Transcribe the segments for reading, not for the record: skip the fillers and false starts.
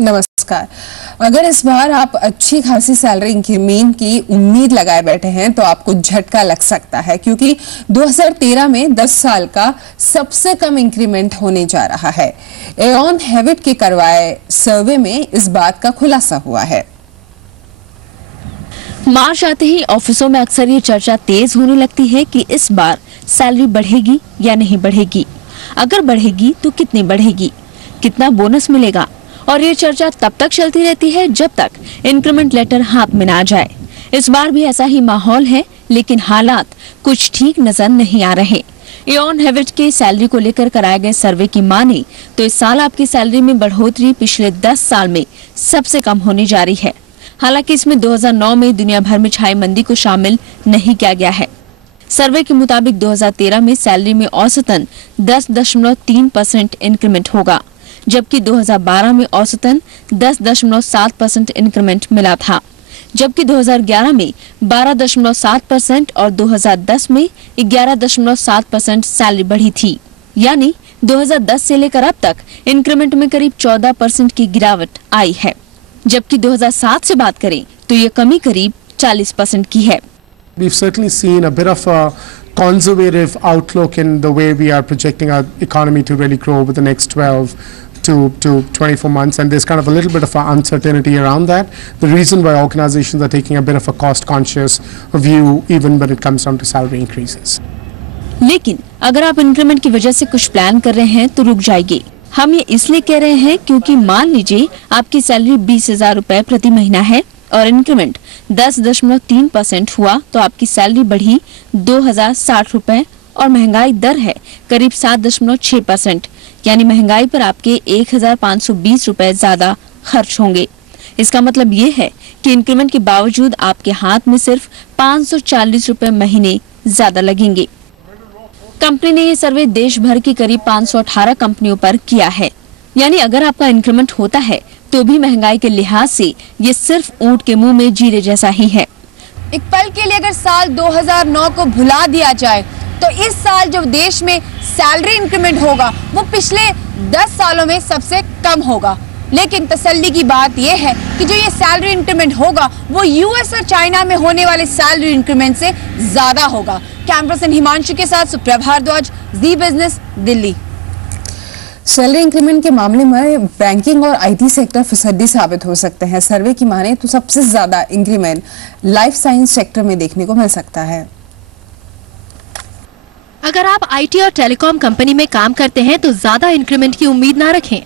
नमस्कार। अगर इस बार आप अच्छी खासी सैलरी इंक्रीमेंट की उम्मीद लगाए बैठे हैं तो आपको झटका लग सकता है, क्योंकि 2013 में 10 साल का सबसे कम इंक्रीमेंट होने जा रहा है। एऑन हैविट के करवाए सर्वे में इस बात का खुलासा हुआ है। मार्च आते ही ऑफिसों में अक्सर ये चर्चा तेज होने लगती है कि इस बार सैलरी बढ़ेगी या नहीं बढ़ेगी, अगर बढ़ेगी तो कितनी बढ़ेगी, कितना बोनस मिलेगा, और ये चर्चा तब तक चलती रहती है जब तक इंक्रीमेंट लेटर हाथ में ना जाए। इस बार भी ऐसा ही माहौल है, लेकिन हालात कुछ ठीक नजर नहीं आ रहे। एऑन हैविट के सैलरी को लेकर कराए गए सर्वे की माने तो इस साल आपकी सैलरी में बढ़ोतरी पिछले 10 साल में सबसे कम होने जा रही है। हालांकि इसमें 2009 में दुनिया भर में छाई मंदी को शामिल नहीं किया गया है। सर्वे के मुताबिक 2013 में सैलरी में औसतन 10.3% इंक्रीमेंट होगा, जबकि 2012 में औसतन 10.7% इंक्रीमेंट मिला था, जबकि 2011 में 12.7% और 2010 में 11.7% सैलरी बढ़ी थी। यानी 2010 से लेकर अब तक इंक्रीमेंट में करीब 14% की गिरावट आई है, जबकि 2007 से बात करें तो ये कमी करीब 40% की है। We've certainly seen a bit of a conservative outlook in the way we are projecting our economy to really grow over the next 12 to 24 months, and there's kind of a little bit of uncertainty around that. The reason why organizations are taking a bit of a cost-conscious view even when it comes down to salary increases. लेकिन अगर आप increment की वजह से कुछ plan कर रहे हैं तो रुक जाइए। हम ये इसलिए कह रहे हैं क्योंकि मान लीजिए आपकी सैलरी 20,000 रुपए प्रति महीना है और इंक्रीमेंट 10.3% हुआ तो आपकी सैलरी बढ़ी 2,060 रुपए और महंगाई दर है करीब 7.6%, यानी महंगाई पर आपके 1,520 रुपए ज्यादा खर्च होंगे। इसका मतलब ये है कि इंक्रीमेंट के बावजूद आपके हाथ में सिर्फ 540 रुपए महीने ज्यादा लगेंगे। कंपनी ने ये सर्वे देश भर की करीब 518 कंपनियों पर किया है, यानी अगर आपका इंक्रीमेंट होता है तो भी महंगाई के लिहाज से ये सिर्फ ऊंट के मुंह में जीरे जैसा ही है। एक पल के लिए अगर साल 2009 को भुला दिया जाए तो इस साल जो देश में सैलरी इंक्रीमेंट होगा वो पिछले 10 सालों में सबसे कम होगा। लेकिन तसल्ली की बात यह है कि जो ये सैलरी इंक्रीमेंट होगा वो यूएस और चाइना में होने वाले सैलरी इंक्रीमेंट से ज्यादा होगा। कैमरा पर्सन हिमांशु के साथ सुप्रिया भारद्वाज, जी बिजनेस, दिल्ली। सैलरी इंक्रीमेंट के मामले में बैंकिंग और आईटी सेक्टर फिसड्डी साबित हो सकते हैं। सर्वे की माने तो सबसे ज्यादा इंक्रीमेंट लाइफ साइंस सेक्टर में देखने को मिल सकता है। अगर आप आईटी और टेलीकॉम कंपनी में काम करते हैं तो ज्यादा इंक्रीमेंट की उम्मीद ना रखें।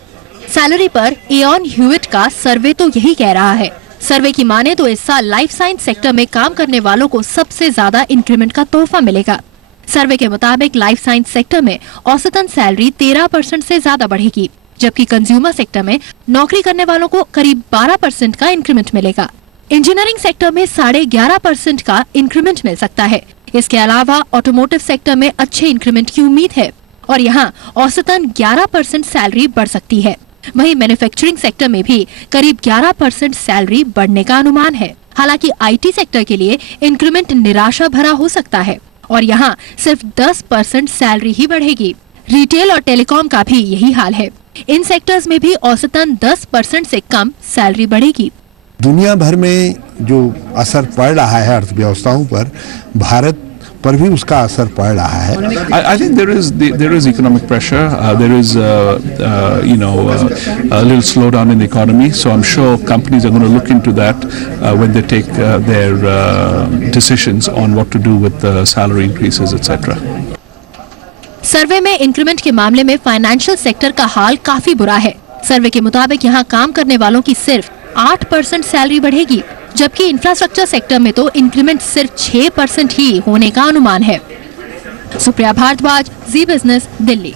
सैलरी पर एऑन ह्यूविट का सर्वे तो यही कह रहा है। सर्वे की माने तो इस साल लाइफ साइंस सेक्टर में काम करने वालों को सबसे ज्यादा इंक्रीमेंट का तोहफा मिलेगा। सर्वे के मुताबिक लाइफ साइंस सेक्टर में औसतन सैलरी 13% से ज्यादा बढ़ेगी, जबकि कंज्यूमर सेक्टर में नौकरी करने वालों को करीब 12% का इंक्रीमेंट मिलेगा। इंजीनियरिंग सेक्टर में 11.5% का इंक्रीमेंट मिल सकता है। इसके अलावा ऑटोमोटिव सेक्टर में अच्छे इंक्रीमेंट की उम्मीद है और यहाँ औसतन 11% सैलरी बढ़ सकती है। वहीं मैन्युफैक्चरिंग सेक्टर में भी करीब 11% सैलरी बढ़ने का अनुमान है। हालांकि आईटी सेक्टर के लिए इंक्रीमेंट निराशा भरा हो सकता है और यहाँ सिर्फ 10% सैलरी ही बढ़ेगी। रिटेल और टेलीकॉम का भी यही हाल है। इन सेक्टर्स में भी औसतन 10% से कम सैलरी बढ़ेगी। दुनिया भर में जो असर पड़ रहा है अर्थव्यवस्थाओं पर, भारत पर भी उसका असर पड़ रहा है। I think there is economic pressure. There is a little slowdown in the economy. So I'm sure companies are going to look into that when they take their decisions on what to do with salary increases, etc. सर्वे में increment के मामले में financial sector का हाल काफी बुरा है। सर्वे के मुताबिक यहाँ काम करने वालों की सिर्फ 8% सैलरी बढ़ेगी, जबकि इंफ्रास्ट्रक्चर सेक्टर में तो इंक्रीमेंट सिर्फ 6% ही होने का अनुमान है। सुप्रिया भारद्वाज, जी बिजनेस, दिल्ली।